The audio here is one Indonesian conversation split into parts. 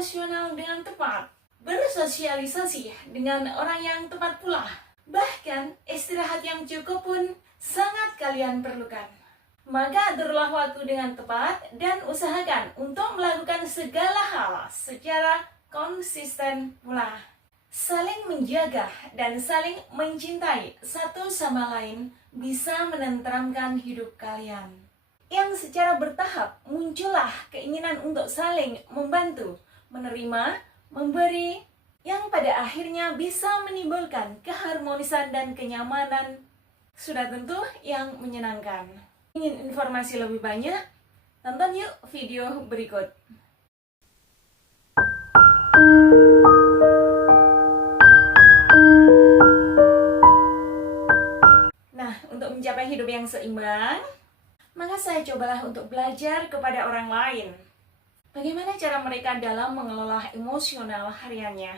emosional dengan tepat, bersosialisasi dengan orang yang tepat pula. Bahkan istirahat yang cukup pun sangat kalian perlukan. Maka aturlah waktu dengan tepat dan usahakan untuk melakukan segala hal secara konsisten pula. Saling menjaga dan saling mencintai satu sama lain bisa menenteramkan hidup kalian. Yang secara bertahap muncullah keinginan untuk saling membantu, menerima, memberi, yang pada akhirnya bisa menimbulkan keharmonisan dan kenyamanan. Sudah tentu yang menyenangkan. Ingin informasi lebih banyak? Tonton yuk video berikut. Nah, untuk mencapai hidup yang seimbang, maka saya cobalah untuk belajar kepada orang lain. Bagaimana cara mereka dalam mengelola emosional hariannya.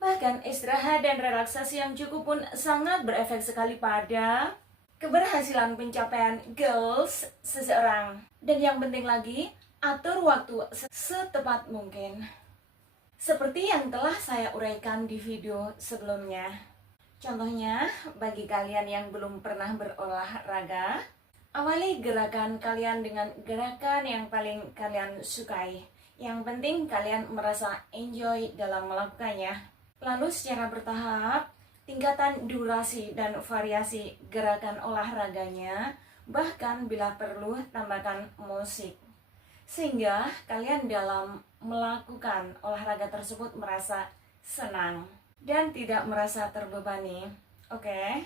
Bahkan istirahat dan relaksasi yang cukup pun sangat berefek sekali pada keberhasilan pencapaian goals seseorang. Dan yang penting lagi, atur waktu setepat mungkin. Seperti yang telah saya uraikan di video sebelumnya. Contohnya, bagi kalian yang belum pernah berolahraga, awali gerakan kalian dengan gerakan yang paling kalian sukai. Yang penting kalian merasa enjoy dalam melakukannya. Lalu secara bertahap, tingkatan durasi dan variasi gerakan olahraganya, bahkan bila perlu tambahkan musik. Sehingga kalian dalam melakukan olahraga tersebut merasa senang dan tidak merasa terbebani. Oke?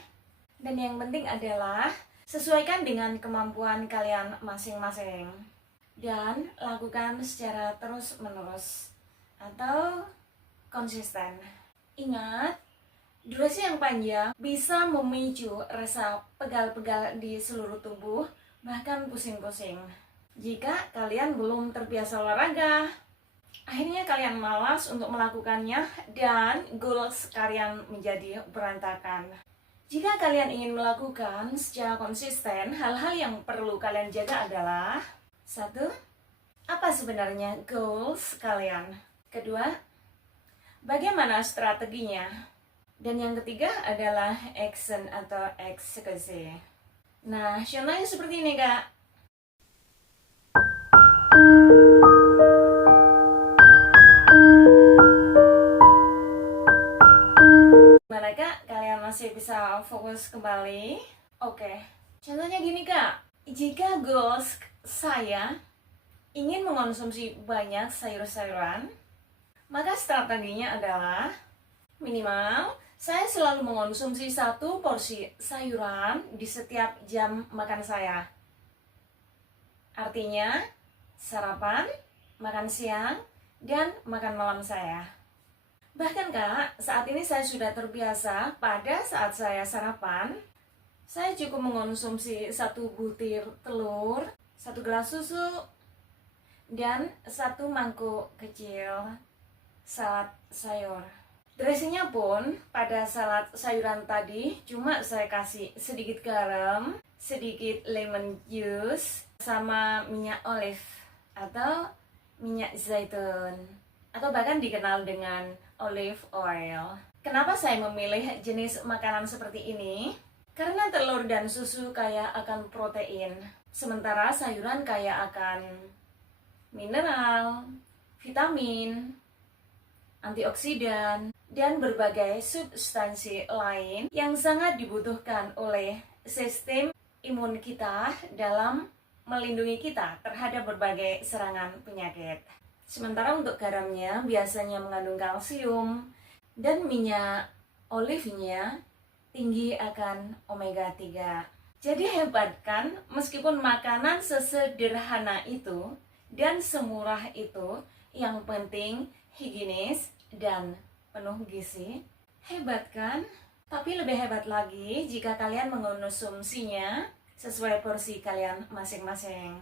Dan yang penting adalah sesuaikan dengan kemampuan kalian masing-masing. Dan lakukan secara terus-menerus atau konsisten. Ingat, durasi yang panjang bisa memicu rasa pegal-pegal di seluruh tubuh, bahkan pusing-pusing. Jika kalian belum terbiasa olahraga, akhirnya kalian malas untuk melakukannya dan goals kalian menjadi berantakan. Jika kalian ingin melakukan secara konsisten, hal-hal yang perlu kalian jaga adalah: 1. Apa sebenarnya goals kalian? 2. Bagaimana strateginya? Dan yang ketiga adalah action atau eksekusi. Nah, contohnya seperti ini, Kak. Gimana, Kak? Kalian masih bisa fokus kembali? Oke. Contohnya gini, Kak. Jika goals saya ingin mengonsumsi banyak sayur-sayuran, maka strateginya adalah minimal saya selalu mengonsumsi 1 porsi sayuran di setiap jam makan saya. Artinya, sarapan, makan siang, dan makan malam saya. Bahkan, Kak, saat ini saya sudah terbiasa pada saat saya sarapan, saya cukup mengonsumsi 1 butir telur, 1 gelas susu, dan 1 mangkuk kecil salad sayur. Dressingnya pun pada salad sayuran tadi cuma saya kasih sedikit garam, sedikit lemon juice, sama minyak olive atau minyak zaitun, atau bahkan dikenal dengan olive oil. Kenapa saya memilih jenis makanan seperti ini? Karena telur dan susu kaya akan protein, sementara sayuran kaya akan mineral, vitamin, antioksidan, dan berbagai substansi lain yang sangat dibutuhkan oleh sistem imun kita dalam melindungi kita terhadap berbagai serangan penyakit. Sementara untuk garamnya biasanya mengandung kalsium, dan minyak olive-nya tinggi akan omega 3. Jadi hebat kan, meskipun makanan sesederhana itu dan semurah itu, yang penting higienis dan penuh gizi. Hebat kan? Tapi lebih hebat lagi jika kalian mengonsumsinya sesuai porsi kalian masing-masing.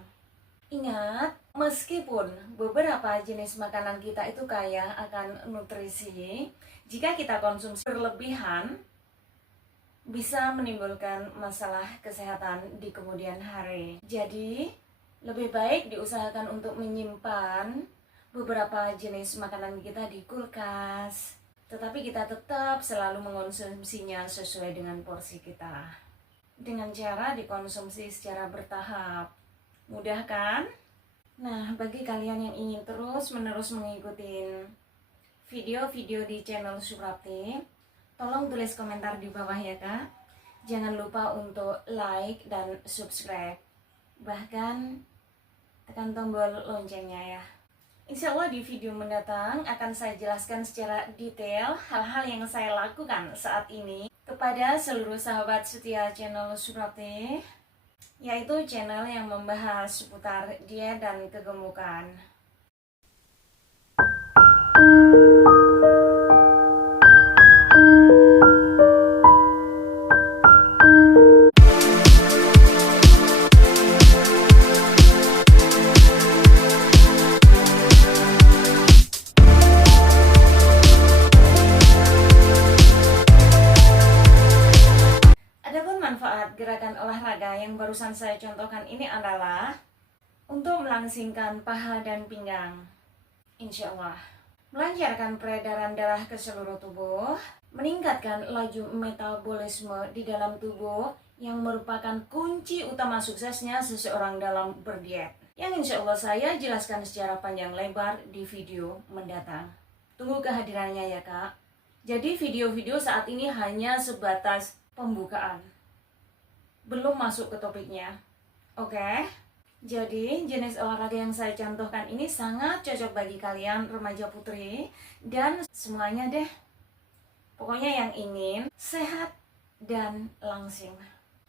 Ingat, meskipun beberapa jenis makanan kita itu kaya akan nutrisi, jika kita konsumsi berlebihan bisa menimbulkan masalah kesehatan di kemudian hari. Jadi, lebih baik diusahakan untuk menyimpan beberapa jenis makanan kita di kulkas, tetapi kita tetap selalu mengonsumsinya sesuai dengan porsi kita, dengan cara dikonsumsi secara bertahap. Mudah kan? Nah, bagi kalian yang ingin terus-menerus mengikuti video-video di channel Suprapti, tolong tulis komentar di bawah ya kak. Jangan lupa untuk like dan subscribe. Bahkan tekan tombol loncengnya ya. Insya Allah di video mendatang akan saya jelaskan secara detail hal-hal yang saya lakukan saat ini kepada seluruh sahabat setia channel Suprapti, yaitu channel yang membahas seputar diet dan kegemukan. Gerakan olahraga yang barusan saya contohkan ini adalah untuk melangsingkan paha dan pinggang. Insya Allah melancarkan peredaran darah ke seluruh tubuh, meningkatkan laju metabolisme di dalam tubuh yang merupakan kunci utama suksesnya seseorang dalam berdiet, yang insya Allah saya jelaskan secara panjang lebar di video mendatang. Tunggu kehadirannya ya kak. Jadi video-video saat ini hanya sebatas pembukaan, belum masuk ke topiknya. Oke. Jadi jenis olahraga yang saya contohkan ini sangat cocok bagi kalian remaja putri dan semuanya deh. Pokoknya yang ingin sehat dan langsing.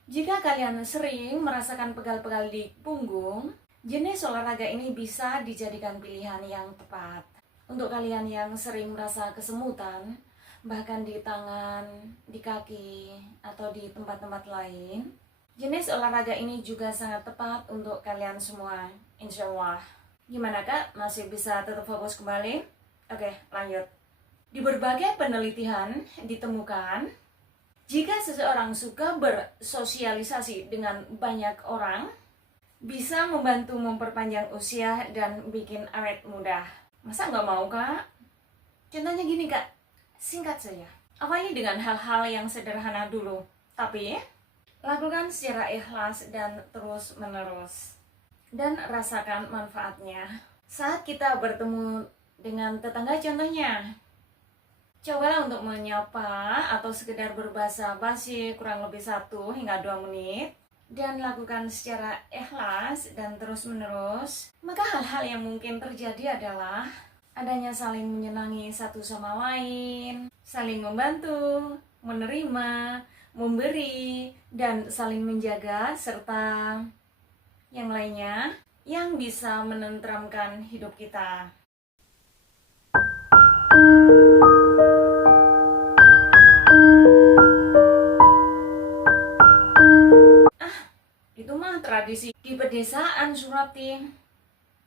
Jika kalian sering merasakan pegal-pegal di punggung, jenis olahraga ini bisa dijadikan pilihan yang tepat. Untuk kalian yang sering merasa kesemutan, bahkan di tangan, di kaki, atau di tempat-tempat lain, jenis olahraga ini juga sangat tepat untuk kalian semua, insya Allah. Gimana kak? Masih bisa tetap fokus kembali? Oke, lanjut. Di berbagai penelitian ditemukan, jika seseorang suka bersosialisasi dengan banyak orang, bisa membantu memperpanjang usia dan bikin awet muda. Masa nggak mau kak? Contohnya gini kak, singkat saja. Awali dengan hal-hal yang sederhana dulu, tapi lakukan secara ikhlas dan terus-menerus. Dan rasakan manfaatnya saat kita bertemu dengan tetangga contohnya. Cobalah untuk menyapa atau sekedar berbahasa basi kurang lebih 1 hingga 2 menit. Dan lakukan secara ikhlas dan terus-menerus. Maka hal-hal yang mungkin terjadi adalah adanya saling menyenangi satu sama lain, saling membantu, menerima, memberi, dan saling menjaga, serta yang lainnya yang bisa menenteramkan hidup kita. Itu mah tradisi di pedesaan Suprapti,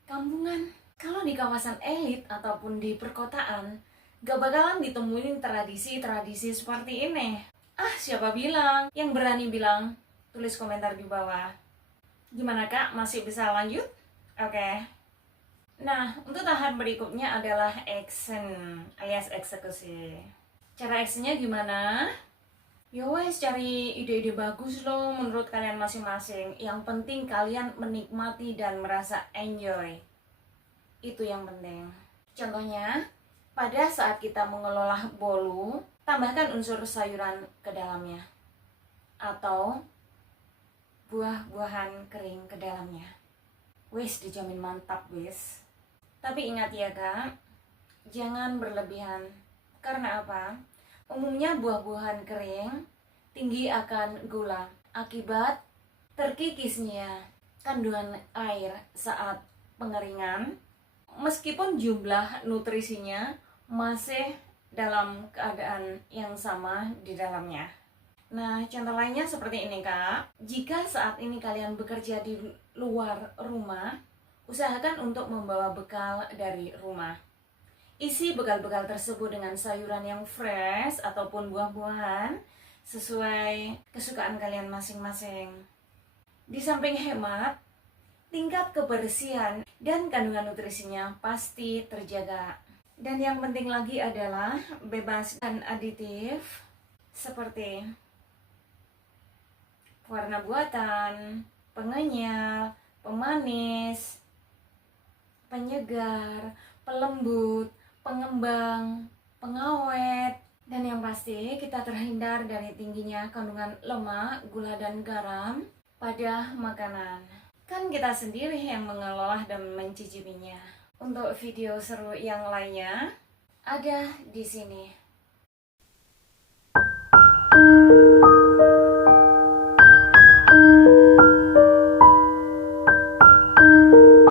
kampungan. Kalau di kawasan elit ataupun di perkotaan, gak bakalan ditemuin tradisi-tradisi seperti ini. Siapa bilang? Yang berani bilang, tulis komentar di bawah. Gimana kak? Masih bisa lanjut? Oke. Nah, untuk tahap berikutnya adalah action alias eksekusi. Cara actionnya gimana? Ya wes, cari ide-ide bagus loh menurut kalian masing-masing. Yang penting kalian menikmati dan merasa enjoy. Itu yang penting. Contohnya, pada saat kita mengelola bolu, tambahkan unsur sayuran ke dalamnya atau buah-buahan kering ke dalamnya. Wis, dijamin mantap wis. Tapi ingat ya kak, jangan berlebihan. Karena apa? Umumnya buah-buahan kering tinggi akan gula akibat terkikisnya kandungan air saat pengeringan, meskipun jumlah nutrisinya masih dalam keadaan yang sama di dalamnya. Nah, contoh lainnya seperti ini kak. Jika saat ini kalian bekerja di luar rumah, usahakan untuk membawa bekal dari rumah. Isi bekal-bekal tersebut dengan sayuran yang fresh ataupun buah-buahan sesuai kesukaan kalian masing-masing. Di samping hemat, tingkat kebersihan dan kandungan nutrisinya pasti terjaga. Dan yang penting lagi adalah bebas dan aditif seperti warna buatan, pengenyal, pemanis, penyegar, pelembut, pengembang, pengawet, dan yang pasti kita terhindar dari tingginya kandungan lemak, gula, dan garam pada makanan. Kan kita sendiri yang mengelola dan mencicipinya. Untuk video seru yang lainnya ada di sini.